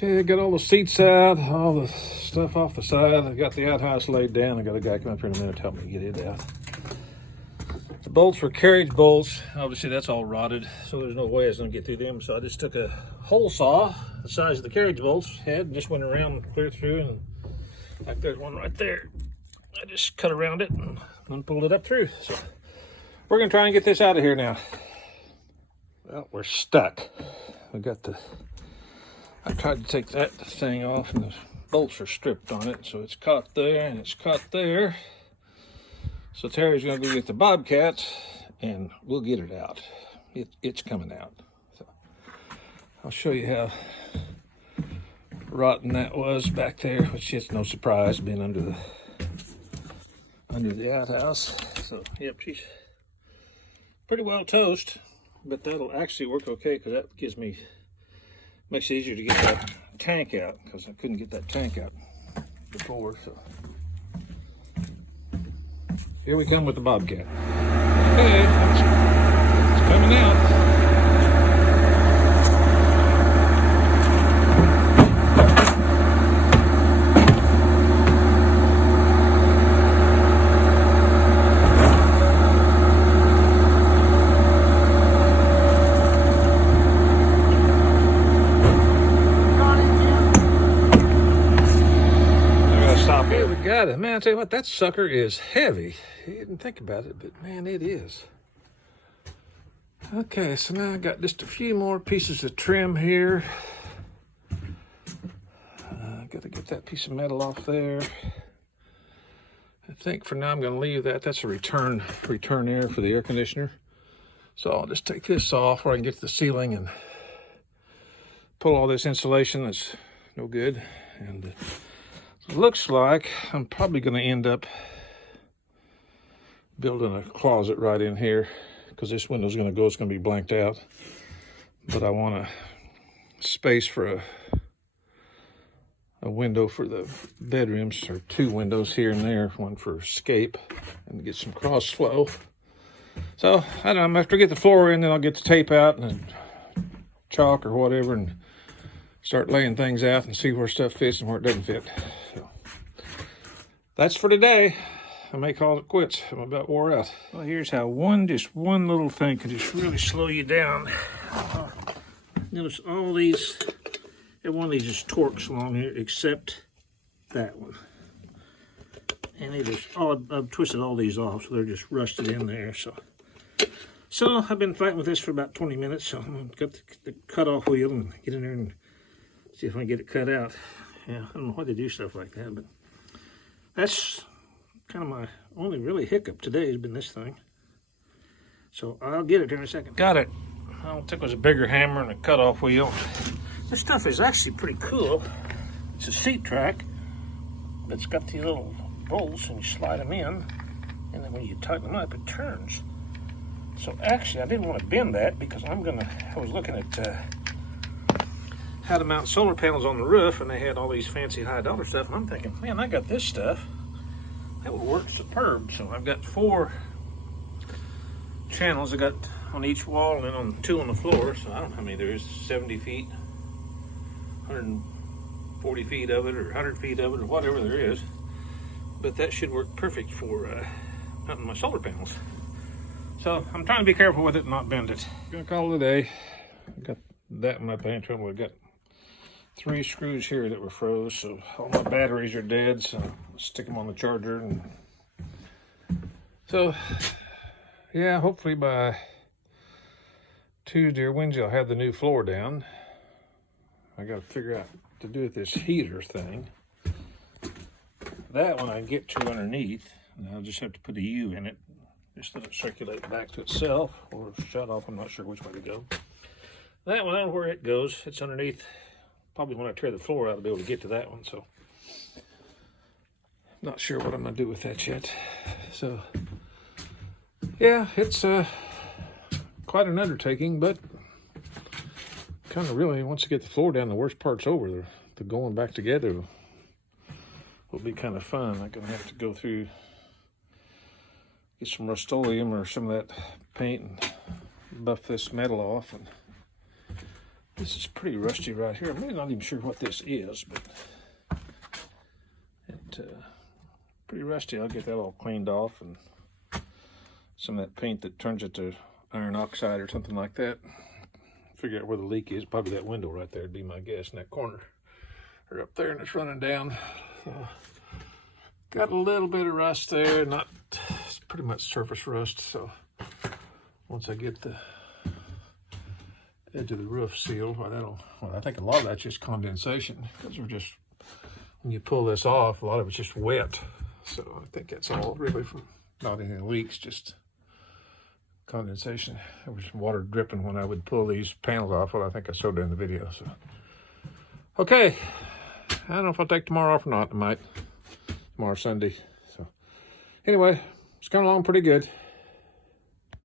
Okay, I got all the seats out, all the stuff off the side. I got the outhouse laid down. I got a guy come up here in a minute to help me get it out. The bolts were carriage bolts. Obviously that's all rotted, so there's no way I was gonna get through them. So I just took a hole saw, the size of the carriage bolts had, and just went around and clear through, and like there's one right there. I just cut around it and pulled it up through. So we're gonna try and get this out of here now. Well, we're stuck. I tried to take that thing off and the bolts are stripped on it, so it's caught there and it's caught there. So Terry's gonna go get the Bobcat and we'll get it out. It's coming out. So I'll show you how rotten that was back there, which is no surprise being under the outhouse. So yep, she's pretty well toast, but that'll actually work okay because that makes it easier to get that tank out, because I couldn't get that tank out before. So here we come with the Bobcat. Okay, it's coming out. Got it. Man, I tell you what, that sucker is heavy. You didn't think about it, but man, it is. Okay, so now I got just a few more pieces of trim here. Got to get that piece of metal off there. I think for now I'm going to leave that. That's a return air for the air conditioner. So I'll just take this off where I can get to the ceiling and pull all this insulation that's no good. And looks like I'm probably going to end up building a closet right in here, because this window's going to go, it's going to be blanked out. But I want a space for a window for the bedrooms, or two windows here and there, one for escape and get some cross flow. So I don't know, after I get the floor in, then I'll get the tape out and chalk or whatever and start laying things out and see where stuff fits and where it doesn't fit. So that's for today. I may call it quits. I'm about wore out. Well, here's how just one little thing can just really slow you down. Notice all these, every one of these is Torx along here except that one. And I've twisted all these off, so they're just rusted in there. So I've been fighting with this for about 20 minutes. So I'm gonna get the cutoff wheel and get in there and see if I can get it cut out. Yeah, I don't know why they do stuff like that, but that's kind of my only really hiccup today has been this thing. So I'll get it here in a second. Got it. All it took was a bigger hammer and a cutoff wheel. This stuff is actually pretty cool. It's a seat track, but it's got these little bolts and you slide them in, and then when you tighten them up, it turns. So actually, I didn't want to bend that because I was looking at how to mount solar panels on the roof, and they had all these fancy $high-dollar stuff, and I'm thinking, man, I got this stuff. That would work superb. So I've got 4 channels. I got on each wall and then 2 on the floor. So I don't know how many there is, 70 feet, 140 feet of it, or 100 feet of it, or whatever there is. But that should work perfect for mounting my solar panels. So I'm trying to be careful with it and not bend it. I'm gonna call it a day. I got that in my paint trouble. I got 3 screws here that were froze, so all my batteries are dead, so I'll stick them on the charger. And so yeah, hopefully by Tuesday or Wednesday I'll have the new floor down. I got to figure out what to do with this heater thing. That one I can get to underneath, and I'll just have to put a U in it, just let it circulate back to itself or shut off. I'm not sure which way to go. That one, I don't know where it goes. It's underneath. Probably when I tear the floor out, I'll be able to get to that one. So not sure what I'm gonna do with that yet. So yeah, it's quite an undertaking, but kind of really, once you get the floor down, the worst part's over. The going back together will be kind of fun. I'm gonna have to go through, get some Rust-Oleum or some of that paint and buff this metal off and This is pretty rusty right here. I'm really not even sure what this is, but it's pretty rusty. I'll get that all cleaned off, and some of that paint that turns it to iron oxide or something like that. Figure out where the leak is. Probably that window right there would be my guess, in that corner. Or up there, and it's running down. Got a little bit of rust there. It's pretty much surface rust. So once I get the edge of the roof sealed, I think a lot of that's just condensation, because when you pull this off, a lot of it's just wet. So I think that's all really from not any leaks, just condensation. There was water dripping when I would pull these panels off. Well, I think I showed it in the video. So okay, I don't know if I'll take tomorrow off or not. I might. Tomorrow's Sunday. So anyway, it's coming along pretty good.